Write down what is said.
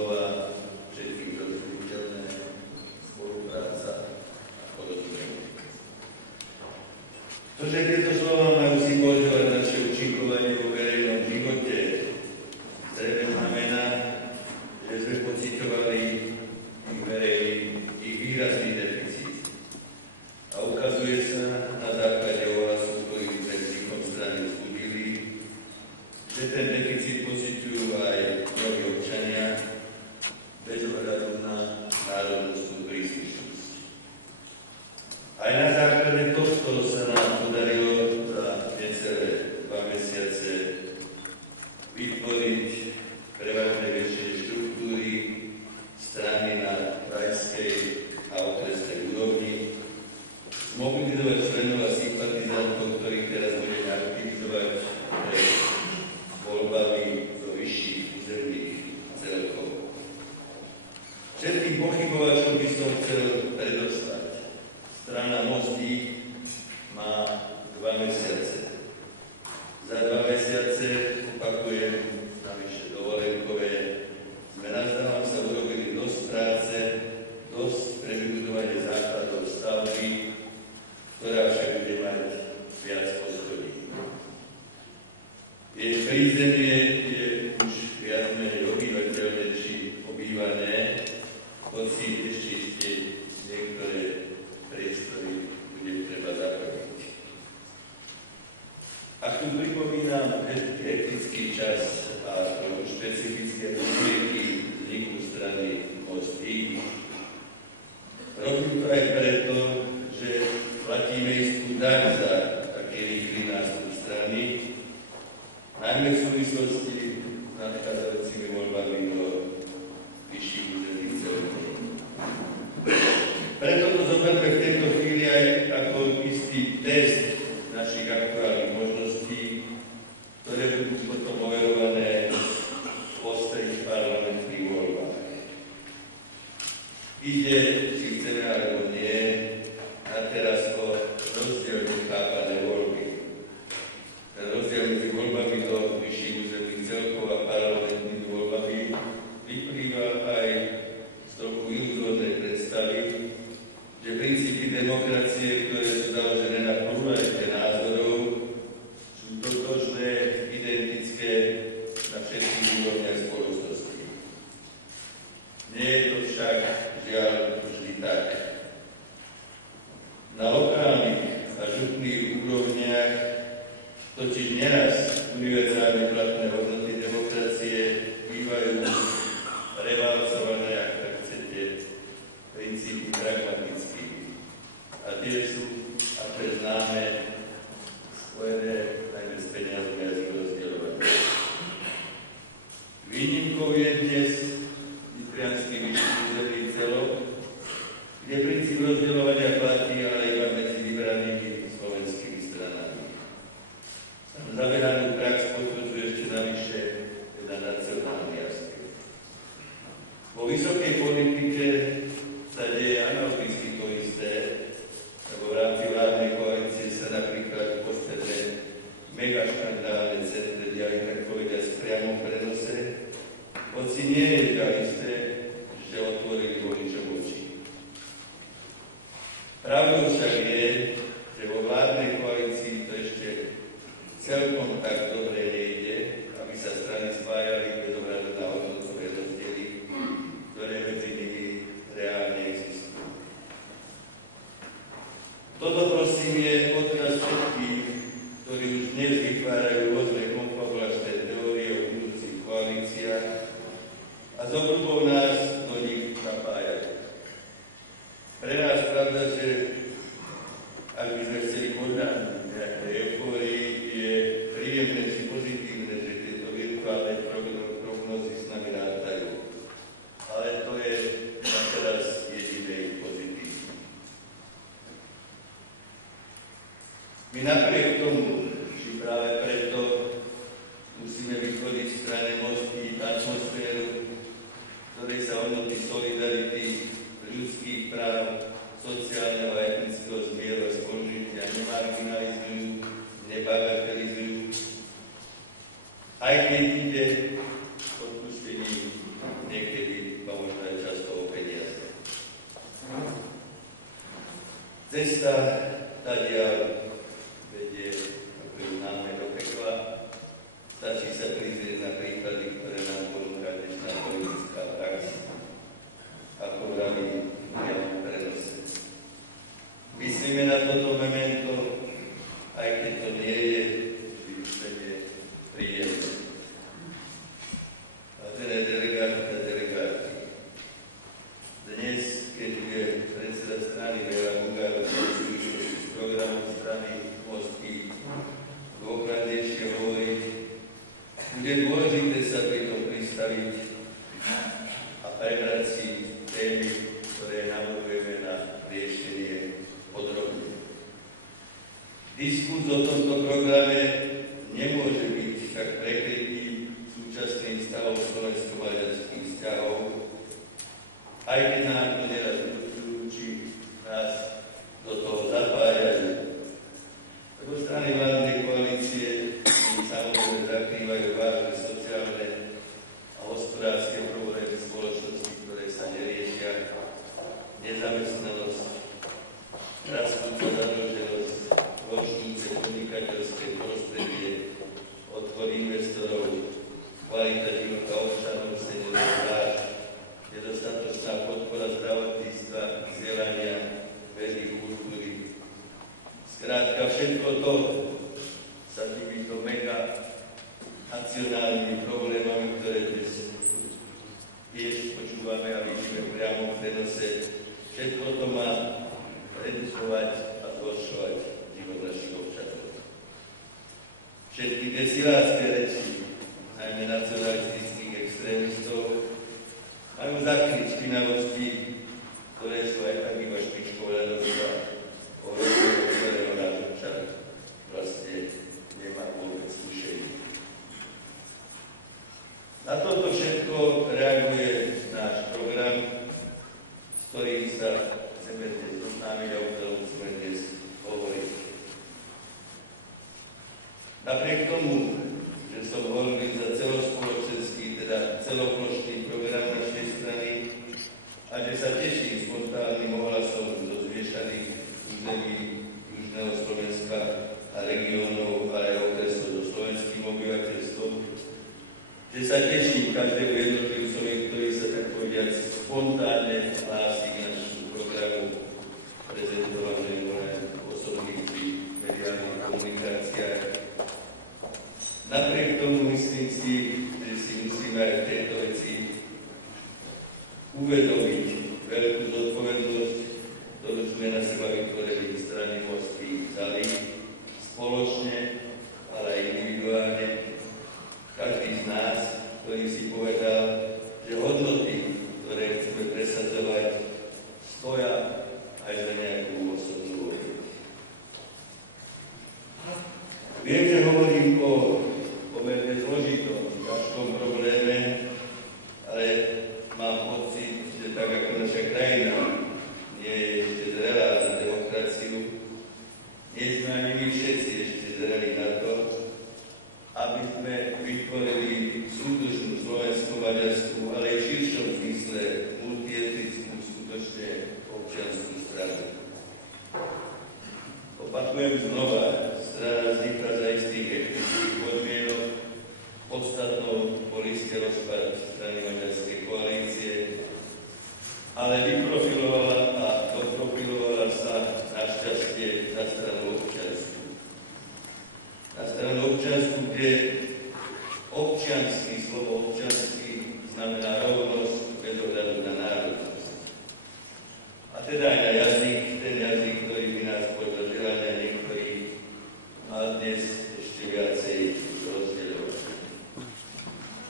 slova všetkým zrozumiteľné, spolupráca a podobne. To, že tieto slova majú symbolizovať naše účinkovanie vo verejnom živote, zrejme znamená, že sme pociťovali ich výrazný deficit. A ukazuje sa na základe ohlasu, ktorý sme vznikom strany vzbudili, že ten deficit pociťujú aj mnohí občania bez ohľadu na národnostnú príslušnosť. Aj na základe tohto sa nám podarilo za necelé 2 mesiace vytvoriť prevažne väčšie štruktúry strany na krajskej a okresnej úrovni, zmobilizovať členov a sympatizantov, ktorých teraz budeme aktivizovať pred voľbami do vyšších územných celkov. Všetkým pochybovačom by som chcel predoslať. Strana Mostík má 2 mesiace. Za 2 mesiace, opakujem, navyše dovolenkové, sme nazdávam sa urobili dosť práce, dosť pre vybudovanie základov stavby, ktorá však bude mať viac poschodí. Jej prízemie je už viac menej obývateľné či obývané, hoci ešte niektoré priestory bude treba zapraviť. Ak tu pripomínam hektický čas a trochu špecifické podmienky vzniku strany Mostík, robím to aj preto, že platíme istú daň za taký rýchly nástup strany, najmä v súvislosti s nadchádzajúcimi voľbami do vyšších územných celkov. Preto to zoberme v tejto chvíli aj ako istý test našich aktuálnych možností, ktoré budú potom overované v ostrých parlamentných voľbách. Ide, či chceme alebo nie, a teraz o rozdielne chápané voľby. Ten rozdiel medzi voľbami do vyšších územných celkov a parlamentnými voľbami vyplýva aj z trochu iluzórnej predstavy, že princípy demokracie, ktoré sú založené na pluralite názorov, sú totožné, identické na všetkých úrovniach spoločnosti. Nie je to však žiaľ vždy tak. Na lokálnych a župných úrovniach totiž neraz univerzálne platné hodnoty demokracie bývajú revalcované, ak tak chcete, princípy pragmatickými. A tie sú, ako je známe, spojené najmä s peniazmi a s ich rozdeľovaním. Výnimkou je dnes nitriansky vyšší územný celok, kde princíp rozdeľovania platí, ale iba medzi vybranými slovenskými stranami. Zaberanú prax potvrdzuje ešte navyše teda nacionálny aspekt. Vo vysokej politike sa deje analogicky to isté, lebo v rámci vládnej koalície sa napríklad posledné megaškandálne centre diali tak povedať v priamom prenose, hoci nie je žiaľ isté, že otvorili voličom oči. Pravdou však je, že vo vládnej koalícii to ešte celkom tak dobre nejde, aby sa strany spájali bez ohľadu na hodnotové rozdiely, ktoré medzi nimi reálne existujú. Toto prosím je odkaz všetkým, ktorí už dnes vytvárajú rôzne konfabulačné teórie o budúcich koalíciách a s obľubou nás do nich zapájajú. Pre nás pravda, že ak by sme chceli podľahnuť nejakej eufórii, je príjemné či pozitívne, že tieto virtuálne prognózy s nami rátajú. Ale to je na teraz jediné pozitívne. My napriek tomu, či práve preto musíme vytvoriť v strane Mostík atmosféru, ktorej Cesta tadiaľ vedie, ako ju známe, do pekla. Stačí sa prizrieť na príklady, ktoré nám ponúka dnešná politická prax, ako vraví v priamom prenose. Myslíme na toto memento, aj keď to nie je vymyslenie príjemné. Vážené delegáty a delegáti, dnes, keď je predseda strany Vera Bugár s programom strany Mostky dôkladnejšie hovoriť, bude dôležité sa pri tom pristaviť a prebrať si témy, ktoré navrhujeme na riešenie podrobne. Diskus o tomto programe nemôže byť však prekrytý súčasným stavom slovensko-maďarských vzťahov, aj keď nám to neraz či nás do toho zapájajú. Lebo strany vládnej koalície samozrejme zakrývajú vážne sociálne a hospodárske problémy spoločnosti, ktoré sa neriešia, nezamestnanosť, rastúca zadlženosť, ročníce podnikateľské prostredie, odpor investorov, kvalita života občanov, seniorov zvlášť, nedostatočná podpora zdravotníctva, vzdelania, vedy, kultúry. Skrátka, všetko to sa týmito mega nacionálnymi problémami, ktoré dnes tiež počúvame a vidíme priamo v prenose, všetko to má redukovať a zhoršovať život našich občanov. Všetky tie silácké reči, najmä nacionalistických extrémistov, majú zakryť špinavosti, ktoré sú aj tak iba špičkou ľadovca, o rozvoju, ktorého náš občan vlastne nemá vôbec tušení. Na toto všetko reaguje náš program, s ktorým sa chceme dnes zoznámiť a o ktorom chceme dnes hovoriť. Napriek tomu, že som hovoril za celospoločenský, teda celoplošný program našej strany a že sa teším spontánnym ohlasom zo zmiešaných území Južného Slovenska a regiónov, ale aj okresov so slovenským obyvateľstvom, že sa teším každému jednotlivcovi, ktorý sa tak povediac spontánne hlási k našemu programu prezentovanému v osobných či mediálnych komunikáciách. Napriek tomu myslím si, že si musíme aj v tejto veci uvedomiť veľkú zodpovednosť, ktorú sme na seba vytvorili v strane Mostky vzali spoločne, ale aj individuálne. Každý z nás, ktorý si povedal, že hodnoty, ktoré chceme presadzovať, stoja aj za nejakú osobnú voľbu. Viem, že hovorím o pomerne zložitom, ťažkom probléme, ale mám pocit, že tak ako naša krajina nie je ešte zrelá na demokraciu, nie sme ani my všetci ešte zreli na to, aby sme vytvorili súdržnú slovensko-maďarskú, ale aj v širšom zmysle multietnickú, skutočne občiansku stranu. Opakujem znova, strana vznikla za istých etnických podmienok. Podstatnou bol istý rozpad strany maďarskej koalície, ale vyprofilovala